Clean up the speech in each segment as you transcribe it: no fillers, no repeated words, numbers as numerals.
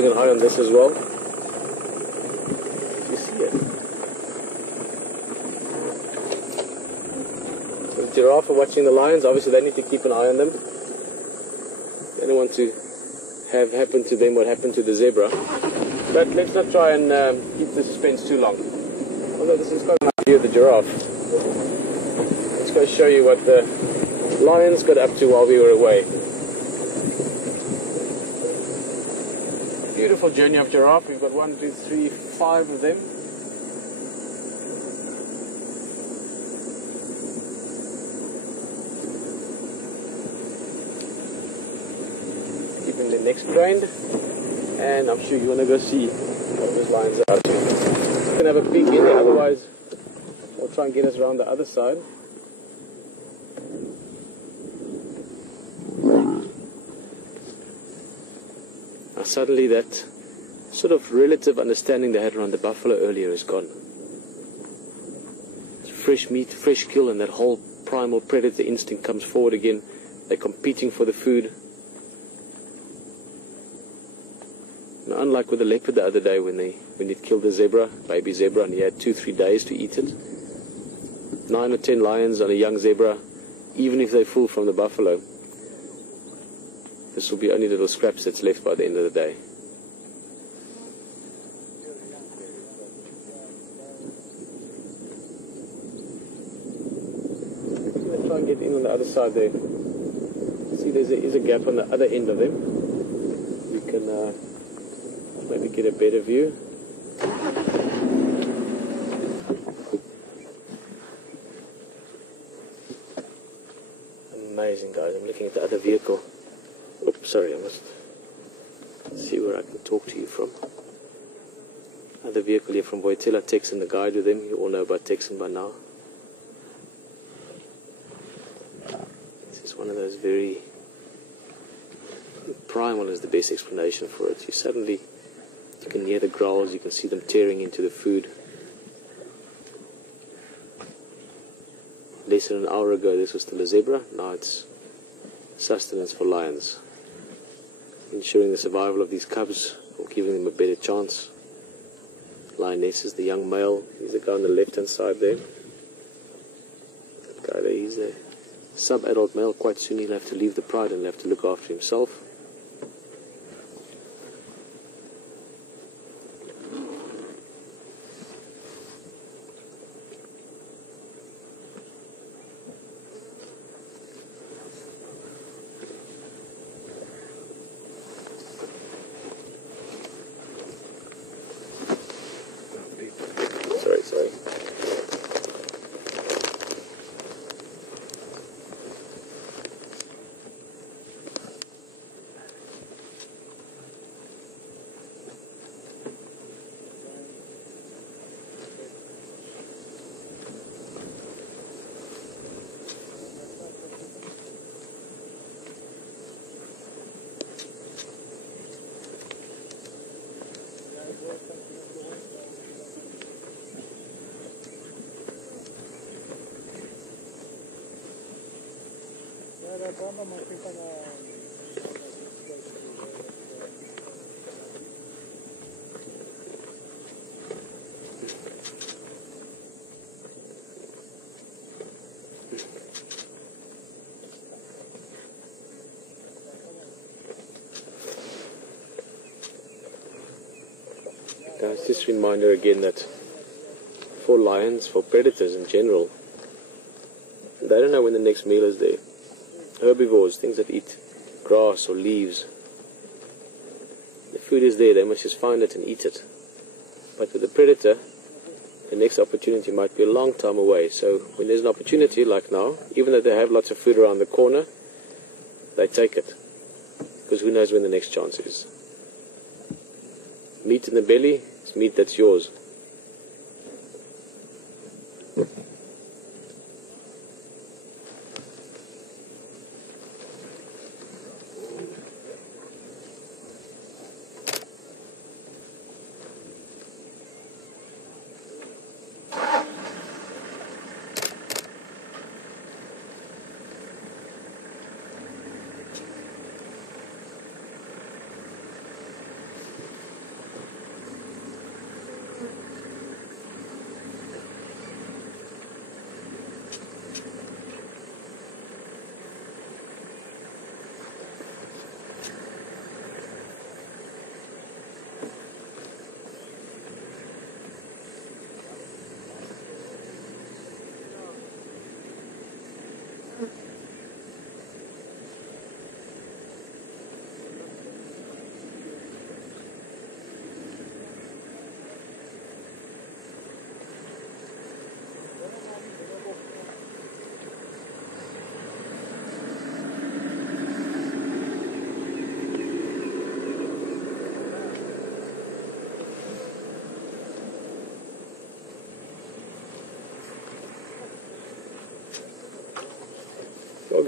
Keeping an eye on this as well. You see it. So the giraffe are watching the lions. Obviously they need to keep an eye on them. They don't want to have happen to them what happened to the zebra. But let's not try and keep the suspense too long. Although this is quite a nice view of the giraffe. Let's go show you what the lions got up to while we were away. Beautiful journey of giraffe. We've got 1, 2, 3, 5 of them. Keeping their necks craned. And I'm sure you want to go see what those lions are up to. We're going to have a peek in there, otherwise they'll try and get us around the other side. Now suddenly that sort of relative understanding they had around the buffalo earlier is gone. It's fresh meat, fresh kill, and that whole primal predator instinct comes forward again. They're competing for the food. Now, unlike with the leopard the other day when it killed the zebra, baby zebra, and he had 2-3 days to eat it. 9 or 10 lions on a young zebra, even if they're full from the buffalo. This will be only little scraps that's left by the end of the day. Let's try and get in on the other side there. See, there is a gap on the other end of them. You can maybe get a better view. Amazing, guys. I'm looking at the other vehicle. Oops, sorry, I must see where I can talk to you from. Other vehicle here from Voitila, Texan, the guide with him. You all know about Texan by now. This is one of those very... primal is the best explanation for it. You can hear the growls, you can see them tearing into the food. Less than an hour ago this was still a zebra, now it's sustenance for lions. Ensuring the survival of these cubs or giving them a better chance. Lioness is the young male. He's the guy on the left hand side there. That guy there, he's the sub-adult male. Quite soon he'll have to leave the pride and have to look after himself. Sorry. Guys, just a reminder again that for lions, for predators in general, they don't know when the next meal is there. Herbivores, things that eat grass or leaves, the food is there, they must just find it and eat it. But with the predator, the next opportunity might be a long time away. So when there's an opportunity like now, even though they have lots of food around the corner, they take it. Because who knows when the next chance is. Meat in the belly is meat that's yours.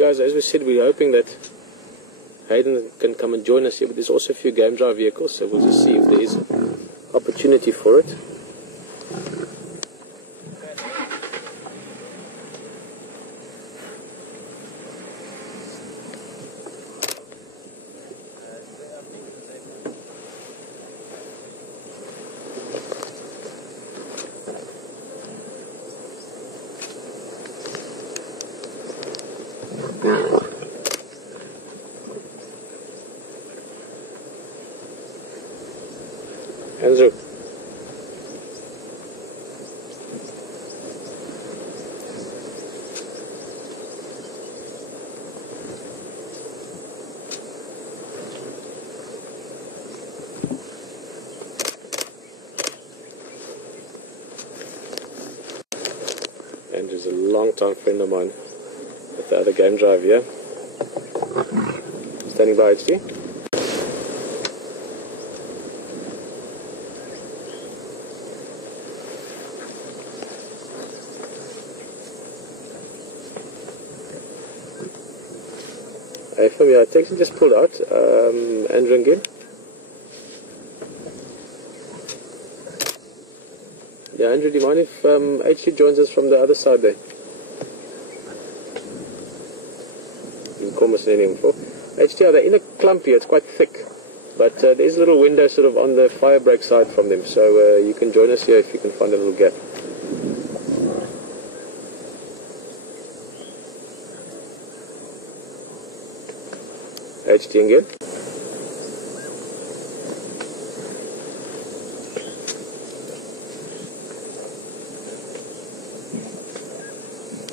guys, as we said, we're hoping that Hayden can come and join us here, but there's also a few game drive vehicles, so we'll just see if there is opportunity for it. Andrew. Andrew's a long-time friend of mine at the other game drive here. Standing by, HG. From your taxi just pulled out. Andrew again. Yeah, Andrew, do you mind if HG joins us from the other side there? You can call us any info. HG, they're in a clump here, it's quite thick. But there's a little window sort of on the fire break side from them, so you can join us here if you can find a little gap. HG again.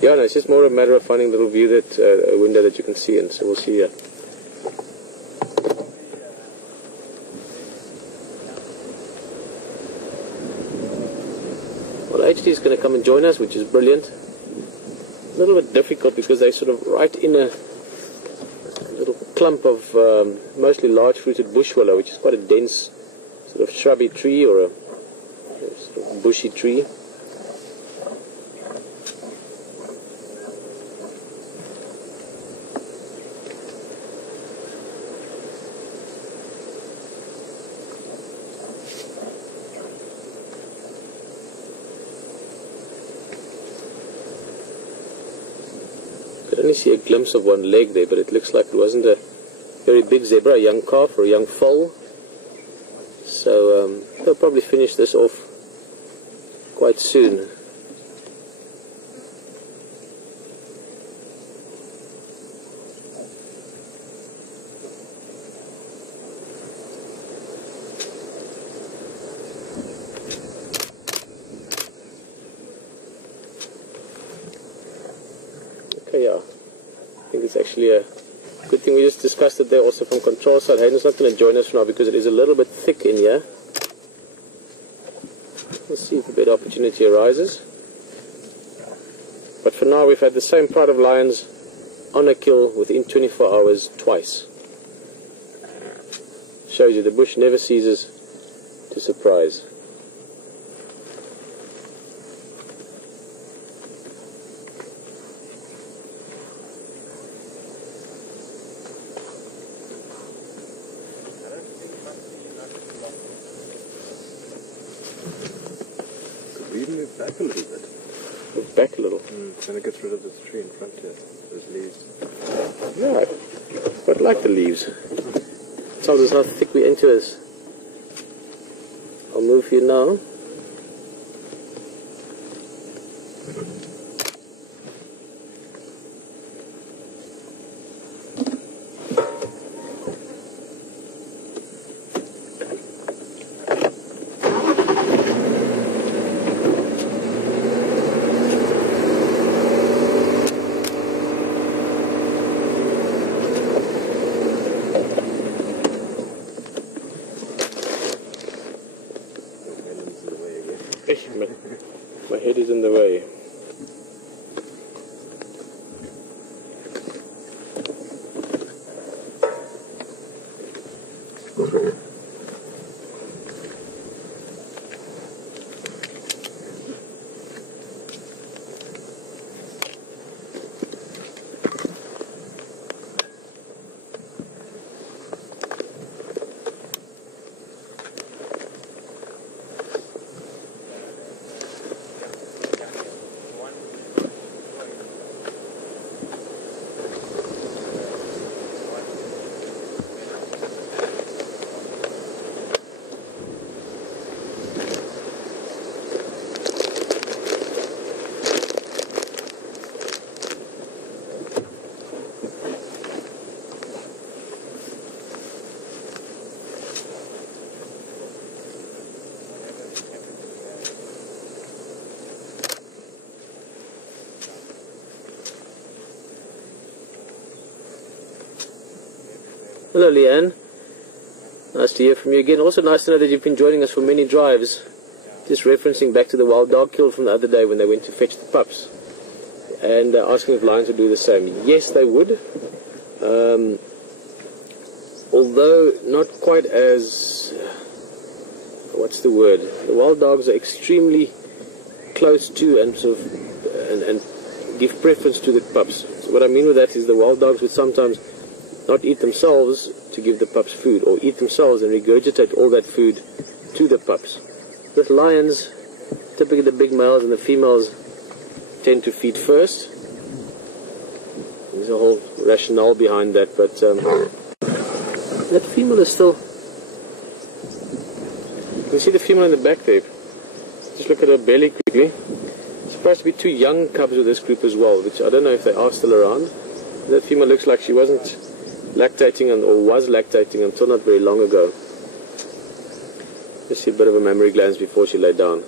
Yeah, no, it's just more a matter of finding a little view that a window that you can see in. So we'll see here. Well, HD is going to come and join us, which is brilliant. A little bit difficult because they're sort of right in a little clump of mostly large fruited bush willow, which is quite a dense sort of shrubby tree or a sort of bushy tree. I only see a glimpse of one leg there, but it looks like it wasn't a very big zebra, a young calf or a young foal. So they'll probably finish this off quite soon. Okay, yeah, I think it's actually a good thing we just discussed it there also from control side. Hayden's not going to join us now because it is a little bit thick in here. We'll see if a better opportunity arises. But for now we've had the same pride of lions on a kill within 24 hours twice. Shows you the bush never ceases to surprise. Move back a little bit. Move back a little. Then it gets rid of this tree in front here. Those leaves. Yeah, I quite like the leaves. It tells us how thick we enter this. I'll move here now. My head is in the way. Hello, Leanne. Nice to hear from you again. Also nice to know that you've been joining us for many drives. Just referencing back to the wild dog kill from the other day when they went to fetch the pups. And asking if lions would do the same. Yes, they would. Although not quite as... what's the word? The wild dogs are extremely close to and sort of and give preference to the pups. So what I mean with that is the wild dogs would sometimes not eat themselves to give the pups food, or eat themselves and regurgitate all that food to the pups. With lions, typically the big males and the females tend to feed first. There's a whole rationale behind that, but that female is still... You can see the female in the back there. Just look at her belly quickly. Supposed to be 2 young cubs with this group as well, which I don't know if they are still around. That female looks like she wasn't lactating or was lactating until not very long ago. Just see a bit of a mammary glands before she lay down.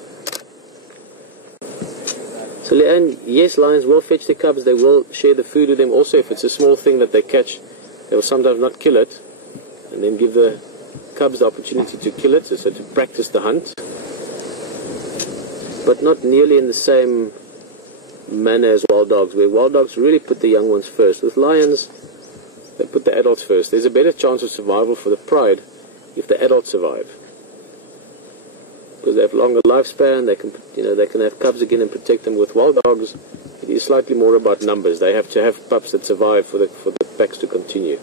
So Leanne, yes, lions will fetch their cubs. They will share the food with them. Also, if it's a small thing that they catch, they will sometimes not kill it, and then give the cubs the opportunity to kill it, so to practice the hunt. But not nearly in the same manner as wild dogs, where wild dogs really put the young ones first. With lions, they put the adults first. There's a better chance of survival for the pride if the adults survive, because they have longer lifespan. They can, they can have cubs again and protect them. With wild dogs, it is slightly more about numbers. They have to have pups that survive for the packs to continue.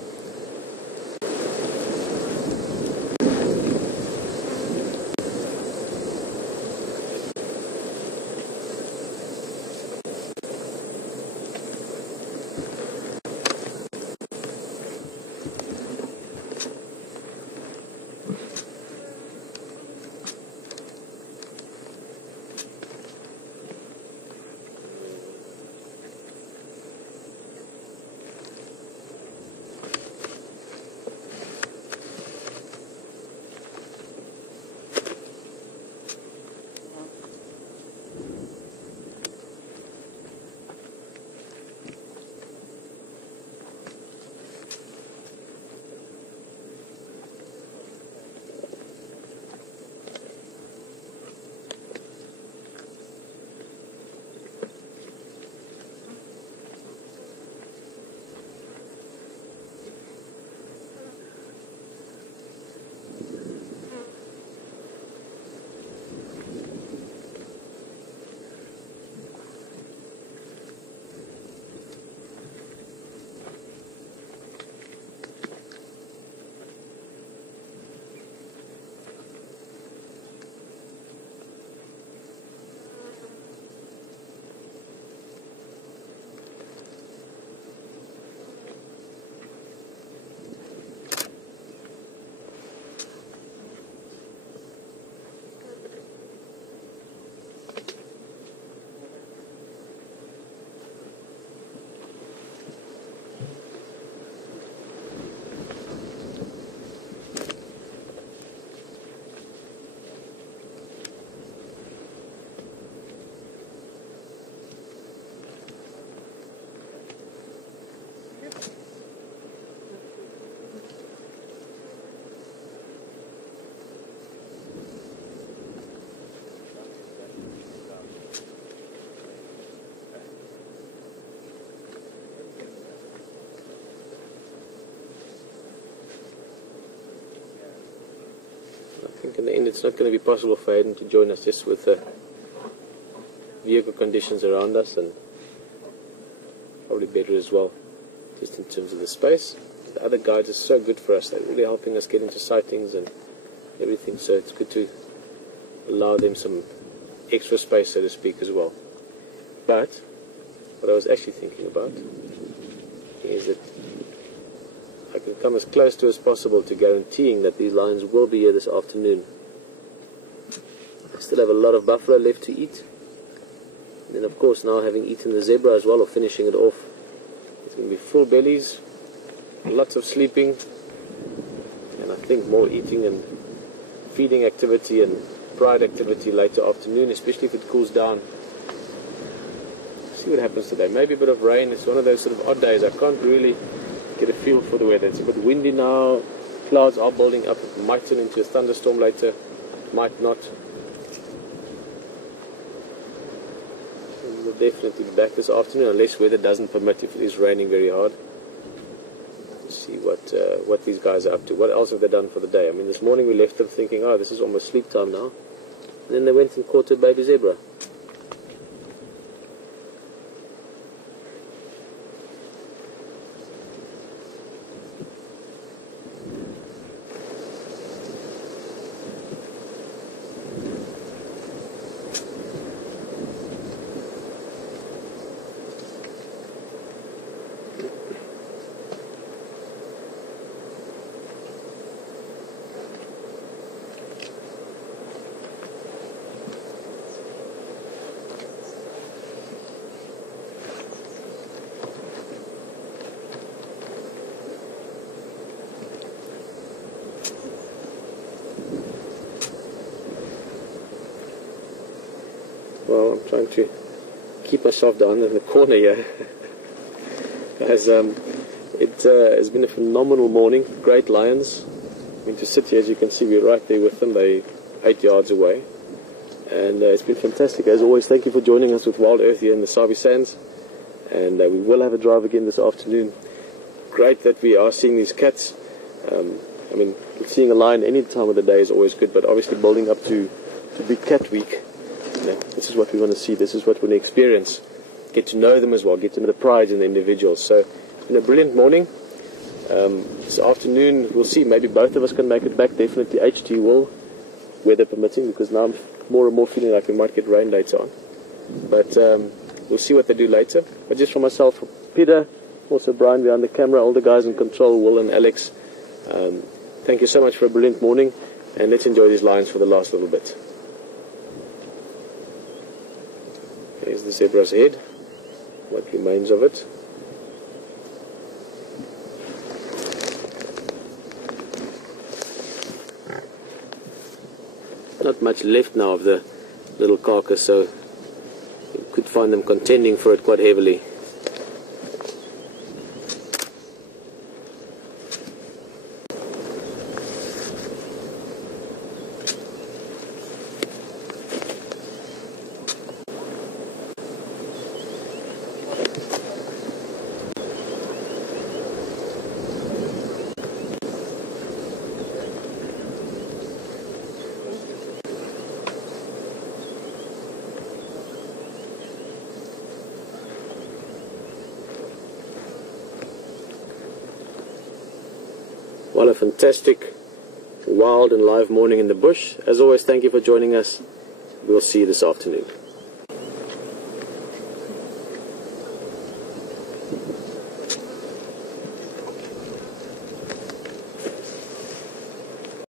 In the end, it's not going to be possible for Hayden to join us, just with the vehicle conditions around us, and probably better as well, just in terms of the space. The other guides are so good for us. They're really helping us get into sightings and everything, so it's good to allow them some extra space, so to speak, as well. But what I was actually thinking about is that I can come as close to as possible to guaranteeing that these lions will be here this afternoon. I still have a lot of buffalo left to eat. And then of course, now having eaten the zebra as well, or finishing it off, it's going to be full bellies, lots of sleeping, and I think more eating and feeding activity and pride activity later afternoon, especially if it cools down. See what happens today. Maybe a bit of rain. It's one of those sort of odd days. I can't really get a feel for the weather. It's a bit windy now, clouds are building up, it might turn into a thunderstorm later, it might not. We'll definitely be back this afternoon unless weather doesn't permit, if it is raining very hard. Let's see what these guys are up to. What else have they done for the day? I mean, this morning we left them thinking, oh, this is almost sleep time now. And then they went and caught a baby zebra. Well, I'm trying to keep myself down in the corner here. As it has been a phenomenal morning. Great lions. I mean, to sit here, as you can see, we're right there with them. They're 8 yards away. And it's been fantastic. As always, thank you for joining us with Wild Earth here in the Sabi Sands. And we will have a drive again this afternoon. Great that we are seeing these cats. I mean, seeing a lion any time of the day is always good, but obviously building up to Big Cat Week, this is what we want to see, this is what we want to experience. Get to know them as well, get to know the pride in the individuals. So, it's been a brilliant morning. This afternoon, we'll see, maybe both of us can make it back. Definitely HT will, weather permitting, because now I'm more and more feeling like we might get rain later on. But we'll see what they do later. But just for myself, for Peter, also Brian behind the camera, all the guys in control, Will and Alex, thank you so much for a brilliant morning, and let's enjoy these lions for the last little bit. Here's the zebra's head, what remains of it. Not much left now of the little carcass, so you could find them contending for it quite heavily. Well, a fantastic, wild and live morning in the bush. As always, thank you for joining us. We'll see you this afternoon.